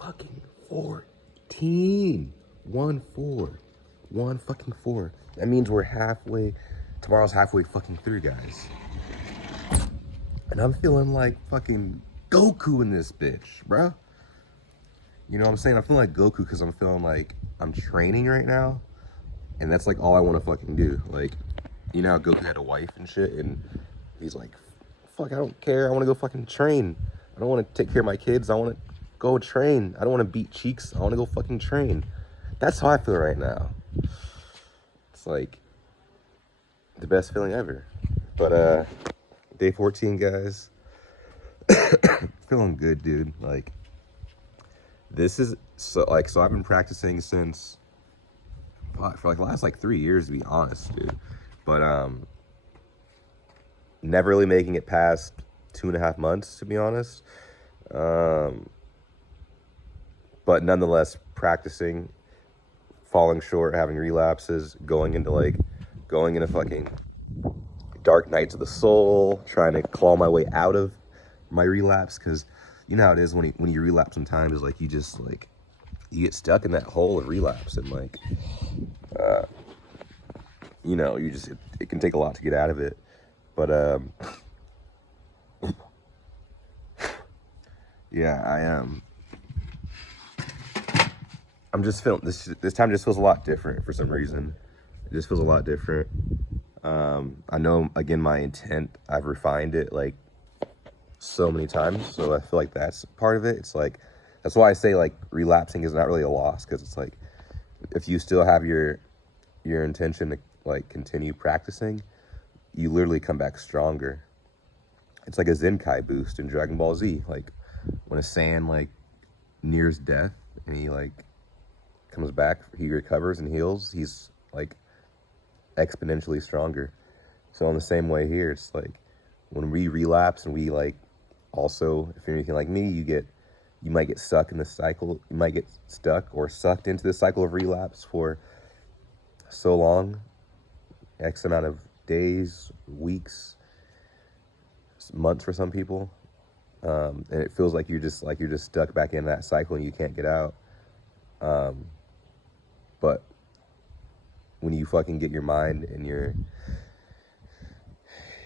fucking 14. 1-4. 1-4. That means we're halfway. Tomorrow's halfway fucking through, guys. And I'm feeling like fucking Goku in this bitch, bro. You know what I'm saying? I'm feeling like Goku because I'm feeling like I'm training right now. And that's like all I want to fucking do. Like, you know how Goku had a wife and shit? And he's like, fuck, I don't care. I want to go fucking train. I don't want to take care of my kids. I want to go train. I don't want to beat cheeks. I want to go fucking train. That's how I feel right now. It's like the best feeling ever. But day 14, guys. Feeling good, dude. Like, this is so I've been practicing since for like the last like 3 years, to be honest, dude. But never really making it past 2.5 months, to be honest. But nonetheless, practicing, falling short, having relapses, going into fucking dark nights of the soul, trying to claw my way out of my relapse, because you know how it is when you relapse sometimes, is like you just like you get stuck in that hole of relapse, and like you know, you just it can take a lot to get out of it. But yeah, I'm just feeling this time just feels a lot different for some reason. It just feels a lot different. I know, again, my intent, I've refined it like so many times, so I feel like that's part of it. It's like, that's why I say like relapsing is not really a loss, because it's like if you still have your intention to like continue practicing, you literally come back stronger. It's like a Zenkai boost in Dragon Ball Z. Like when a Saiyan like nears death and he like comes back, he recovers and heals, he's like exponentially stronger. So in the same way here, it's like when we relapse and we like, also, if you're anything like me, you might get stuck in the cycle. You might get stuck or sucked into the cycle of relapse for so long, X amount of days, weeks, months for some people, and it feels like you're just stuck back in that cycle and you can't get out. But when you fucking get your mind and your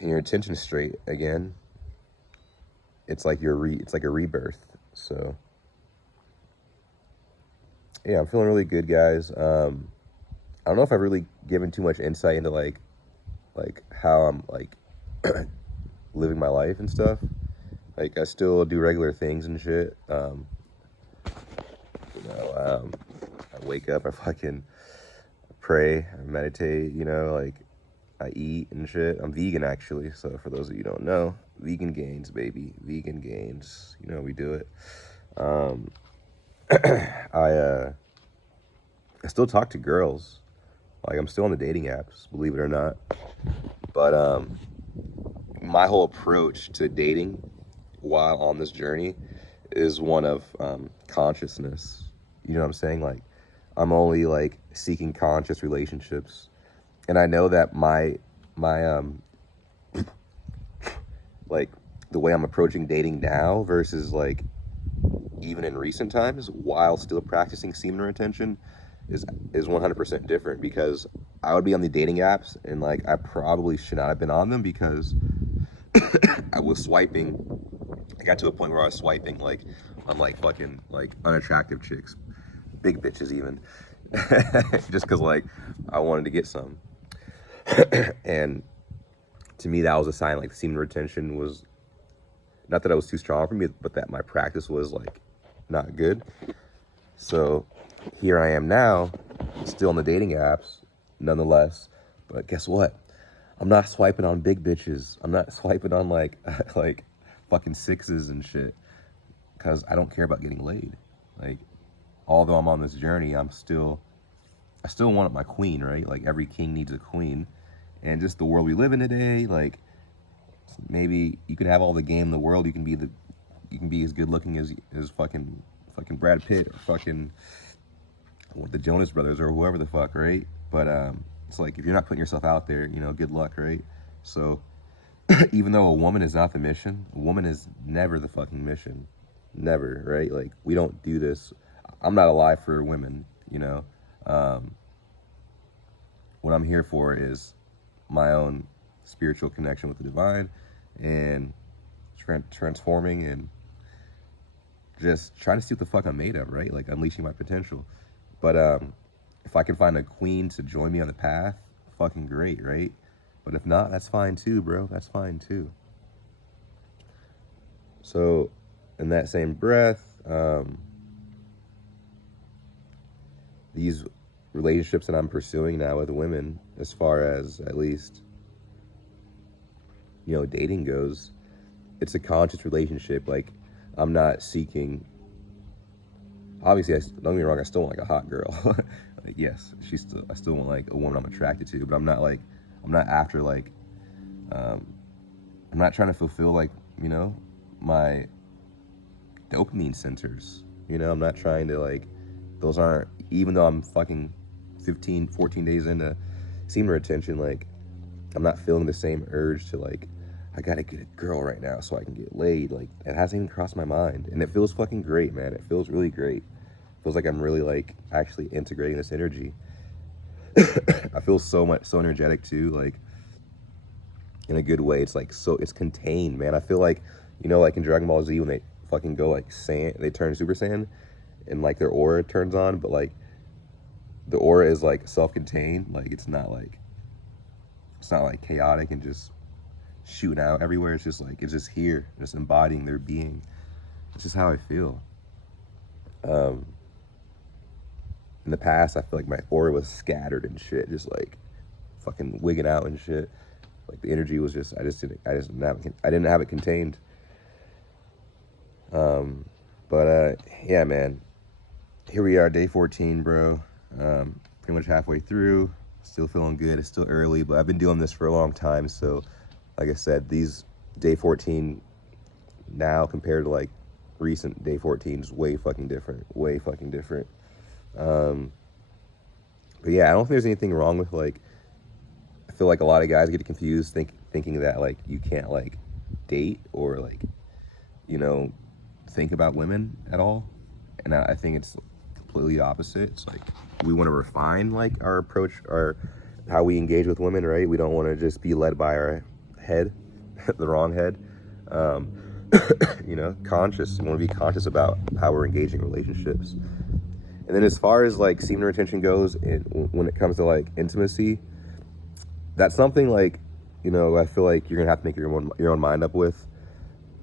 attention straight again, it's like it's like a rebirth. So yeah, I'm feeling really good, guys. I don't know if I've really given too much insight into like how I'm like living my life and stuff. Like I still do regular things and shit. I wake up, I fucking pray, I meditate, you know, like I eat and shit. I'm vegan, actually, so for those of you who don't know, vegan gains, baby. Vegan gains. You know, we do it. I still talk to girls. Like, I'm still on the dating apps, believe it or not. But my whole approach to dating while on this journey is one of consciousness. You know what I'm saying? Like, I'm only like seeking conscious relationships. And I know that my like the way I'm approaching dating now versus like even in recent times, while still practicing semen retention, is 100% different, because I would be on the dating apps and like I probably should not have been on them, because I was swiping. I got to a point where I was swiping like on like fucking like unattractive chicks, big bitches even, just because like I wanted to get some. And to me, that was a sign like the semen retention was not that I was too strong for me, but that my practice was like not good. So here I am now, still on the dating apps, nonetheless. But guess what? I'm not swiping on big bitches. I'm not swiping on like like fucking sixes and shit, because I don't care about getting laid. Like, although I'm on this journey, I still want my queen, right? Like every king needs a queen. And just the world we live in today, like maybe you can have all the game in the world, you can be as good looking as fucking Brad Pitt or fucking the Jonas Brothers or whoever the fuck, right? But it's like, if you're not putting yourself out there, you know, good luck, right? So even though a woman is not the mission, a woman is never the fucking mission. never, right? Like, we don't do this. I'm not alive for women, you know. Um, what I'm here for is my own spiritual connection with the divine, and transforming, and just trying to see what the fuck I'm made of, right? Like, unleashing my potential. But if I can find a queen to join me on the path, fucking great, right? But if not, that's fine too, bro. That's fine too. So, in that same breath, these relationships that I'm pursuing now with women, as far as at least, you know, dating goes, it's a conscious relationship. Like, I'm not seeking. Obviously, don't get me wrong, I still want like a hot girl. Like, yes, I still want like a woman I'm attracted to, but I'm not after like, I'm not trying to fulfill like, you know, my dopamine centers. You know, I'm not trying to like, those aren't, even though I'm fucking 15, 14 days into semen retention, like, I'm not feeling the same urge to like, I gotta get a girl right now so I can get laid. Like, it hasn't even crossed my mind. And it feels fucking great, man. It feels really great. It feels like I'm really like actually integrating this energy. I feel so energetic too, like, in a good way. It's like, so it's contained, man. I feel like, you know, like in Dragon Ball Z when they fucking go like Saiyan, they turn Super Saiyan and like their aura turns on, but like the aura is like self-contained. Like, it's not like chaotic and just shooting out everywhere. It's just like, it's just here, just embodying their being. It's just how I feel. In the past, I feel like my aura was scattered and shit, just like fucking wigging out and shit. Like, the energy was just, I didn't have it contained. Yeah, man. Here we are, day 14, bro. Pretty much halfway through. Still feeling good. It's still early, but I've been doing this for a long time. So, like I said, these day 14 now compared to like recent day 14 is way fucking different. Way fucking different. But yeah, I don't think there's anything wrong with like, I feel like a lot of guys get confused thinking that like you can't like date or like, you know, think about women at all. And I think it's completely opposite. It's like, we want to refine like our approach, or how we engage with women, right? We don't want to just be led by our head, the wrong head. You know, conscious. We want to be conscious about how we're engaging relationships. And then as far as like semen retention goes, and when it comes to like intimacy, that's something like, you know, I feel like you're gonna have to make your own mind up with.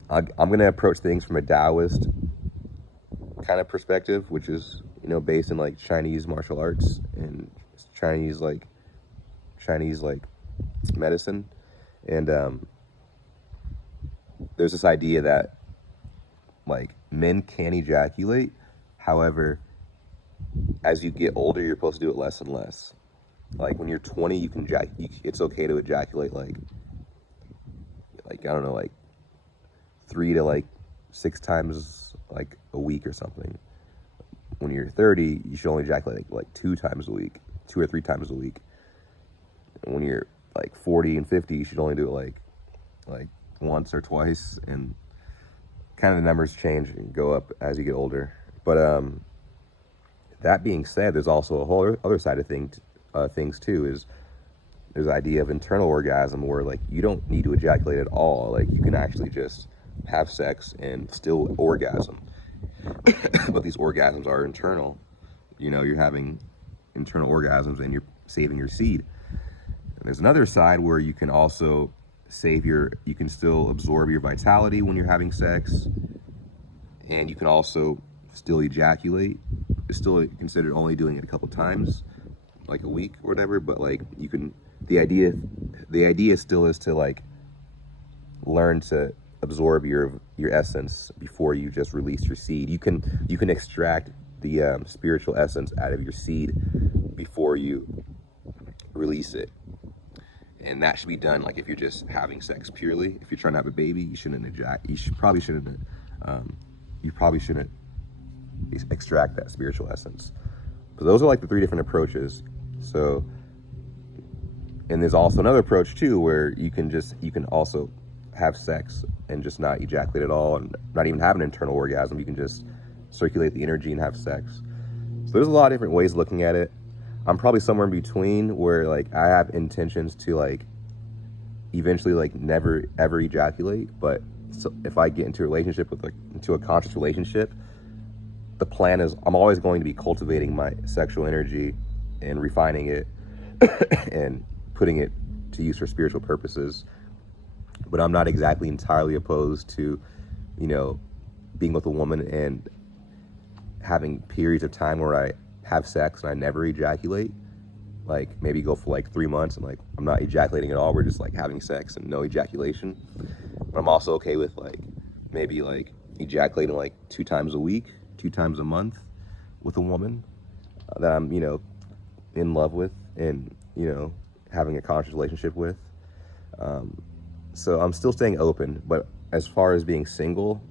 I'm gonna approach things from a Taoist kind of perspective, which is, you know, based in like Chinese martial arts and Chinese medicine. And there's this idea that like men can ejaculate. However, as you get older, you're supposed to do it less and less. Like, when you're 20, you can it's okay to ejaculate like I don't know, like 3 to like 6 times like a week or something. When you're 30, you should only ejaculate like 2 times a week, 2 or 3 times a week. And when you're like 40 and 50, you should only do it like once or twice. And kind of the numbers change and go up as you get older. But that being said, there's also a whole other side of things too. Is there's the idea of internal orgasm, where like you don't need to ejaculate at all. Like, you can actually just have sex and still orgasm. But these orgasms are internal. You know, you're having internal orgasms and you're saving your seed. And there's another side where you can also you can still absorb your vitality when you're having sex, and you can also still ejaculate. It's still considered only doing it a couple times, like a week or whatever, but like you can, the idea still is to like learn to absorb your essence before you just release your seed. You can extract the spiritual essence out of your seed before you release it. And that should be done like if you're just having sex purely. If you're trying to have a baby, you probably shouldn't extract that spiritual essence. But those are like the 3 different approaches. So, and there's also another approach too, where you can also have sex and just not ejaculate at all, and not even have an internal orgasm. You can just circulate the energy and have sex. So there's a lot of different ways of looking at it. I'm probably somewhere in between, where like I have intentions to like eventually like never ever ejaculate, but so if I get into a relationship with like into a conscious relationship, the plan is I'm always going to be cultivating my sexual energy and refining it and putting it to use for spiritual purposes. But I'm not exactly entirely opposed to, you know, being with a woman and having periods of time where I have sex and I never ejaculate. Like maybe go for like 3 months and like I'm not ejaculating at all. We're just like having sex and no ejaculation. But I'm also okay with like maybe like ejaculating like 2 times a week, 2 times a month with a woman that I'm, you know, in love with and, you know, having a conscious relationship with. So I'm still staying open, but as far as being single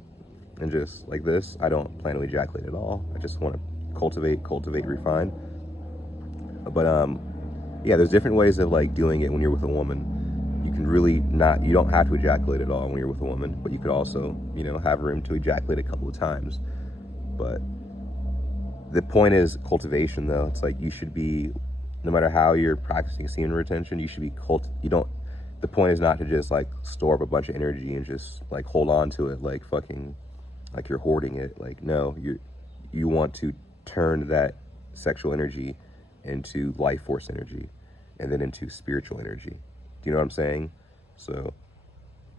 and just like this, I don't plan to ejaculate at all. I just want to cultivate, refine. But yeah, there's different ways of like doing it when you're with a woman. You can really not, you don't have to ejaculate at all when you're with a woman, but you could also, you know, have room to ejaculate a couple of times. But the point is cultivation, though. It's like you should be, no matter how you're practicing semen retention, you should be the point is not to just like store up a bunch of energy and just like hold on to it like fucking, like you're hoarding it. Like, no, you want to turn that sexual energy into life force energy and then into spiritual energy. Do you know what I'm saying? So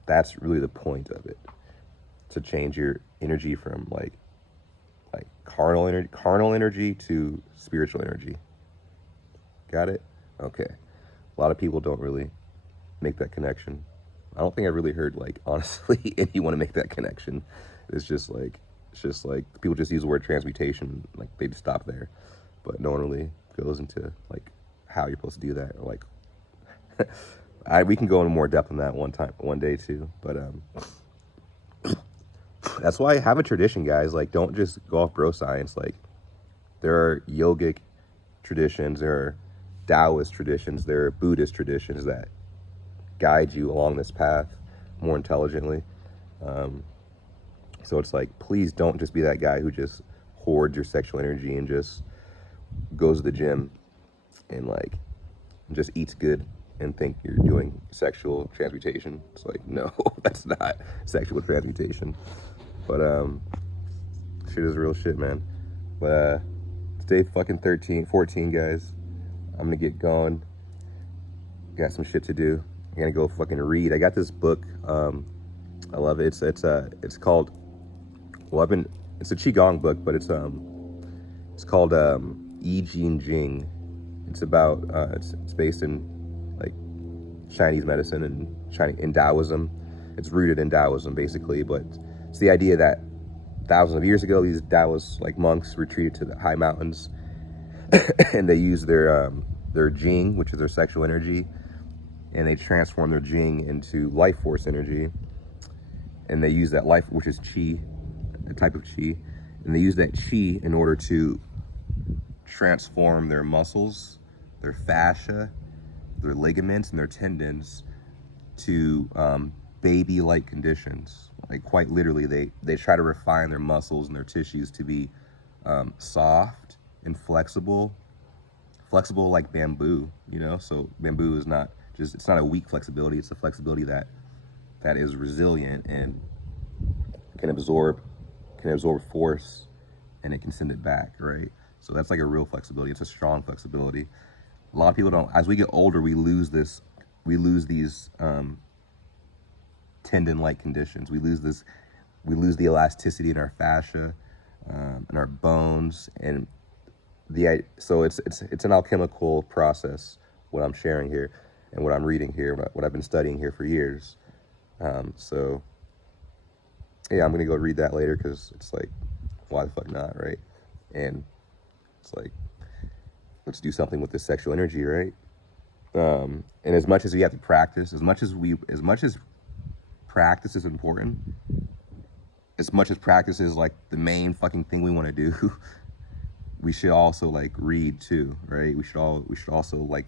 that's really the point of it, to change your energy from like carnal energy to spiritual energy. Got it? Okay. A lot of people don't really make that connection. I don't think I really heard like honestly anyone to make that connection. It's just like people just use the word transmutation, like they just stop there, but no one really goes into like how you're supposed to do that, or like we can go into more depth on that one day too. But that's why I have a tradition, guys. Like, don't just go off bro science. Like, there are yogic traditions, there are Taoist traditions, there are Buddhist traditions that guide you along this path more intelligently. So it's like, please don't just be that guy who just hoards your sexual energy and just goes to the gym and like just eats good and think you're doing sexual transmutation. It's like, no, that's not sexual transmutation. But shit is real shit, man. But it's day fucking 14, guys. I'm gonna get going. Got some shit to do. I'm gonna go fucking read. I got this book. I love it. It's called, it's a qigong book, but it's called I Ching Jing. It's about it's based in like Chinese medicine and in Taoism. It's rooted in Taoism basically, but it's the idea that thousands of years ago these Taoist like monks retreated to the high mountains and they used their Jing, which is their sexual energy, and they transformed their Jing into life force energy, and they use that life, which is qi, a type of qi, and they use that qi in order to transform their muscles, their fascia, their ligaments, and their tendons to baby-like conditions. Like quite literally, they try to refine their muscles and their tissues to be soft and flexible like bamboo, you know? So bamboo is not just, it's not a weak flexibility, it's a flexibility that is resilient and can absorb force, and it can send it back, right? So that's like a real flexibility. It's a strong flexibility. A lot of people don't, as we get older, we lose these tendon-like conditions. We lose the elasticity in our fascia, in our bones, and so it's an alchemical process, what I'm sharing here and what I'm reading here, what I've been studying here for years. So yeah, I'm gonna go read that later, because it's like, why the fuck not, right? And it's like, let's do something with this sexual energy, right? And as much as we have to practice, as much as practice is important, as much as practice is like the main fucking thing we want to do, we should also like read too, right? We should also like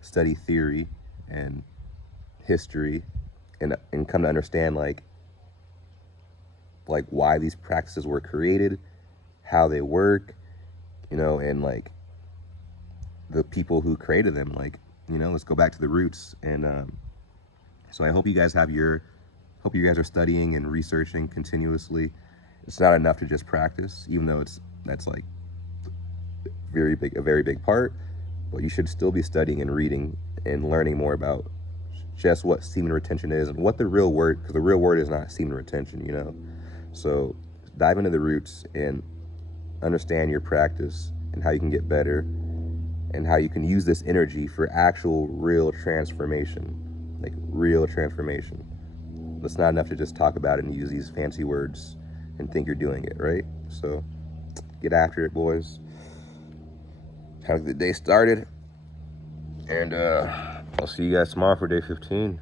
study theory and history and come to understand like why these practices were created, how they work, you know, and like the people who created them. Like, you know, let's go back to the roots. And so I hope you guys hope you guys are studying and researching continuously. It's not enough to just practice, even though that's like a very big part, but you should still be studying and reading and learning more about just what semen retention is and what the real word, because the real word is not semen retention, you know. So dive into the roots and understand your practice and how you can get better and how you can use this energy for actual real transformation, like real transformation. It's not enough to just talk about it and use these fancy words and think you're doing it, right? So get after it, boys. Have the day started, and I'll see you guys tomorrow for day 15.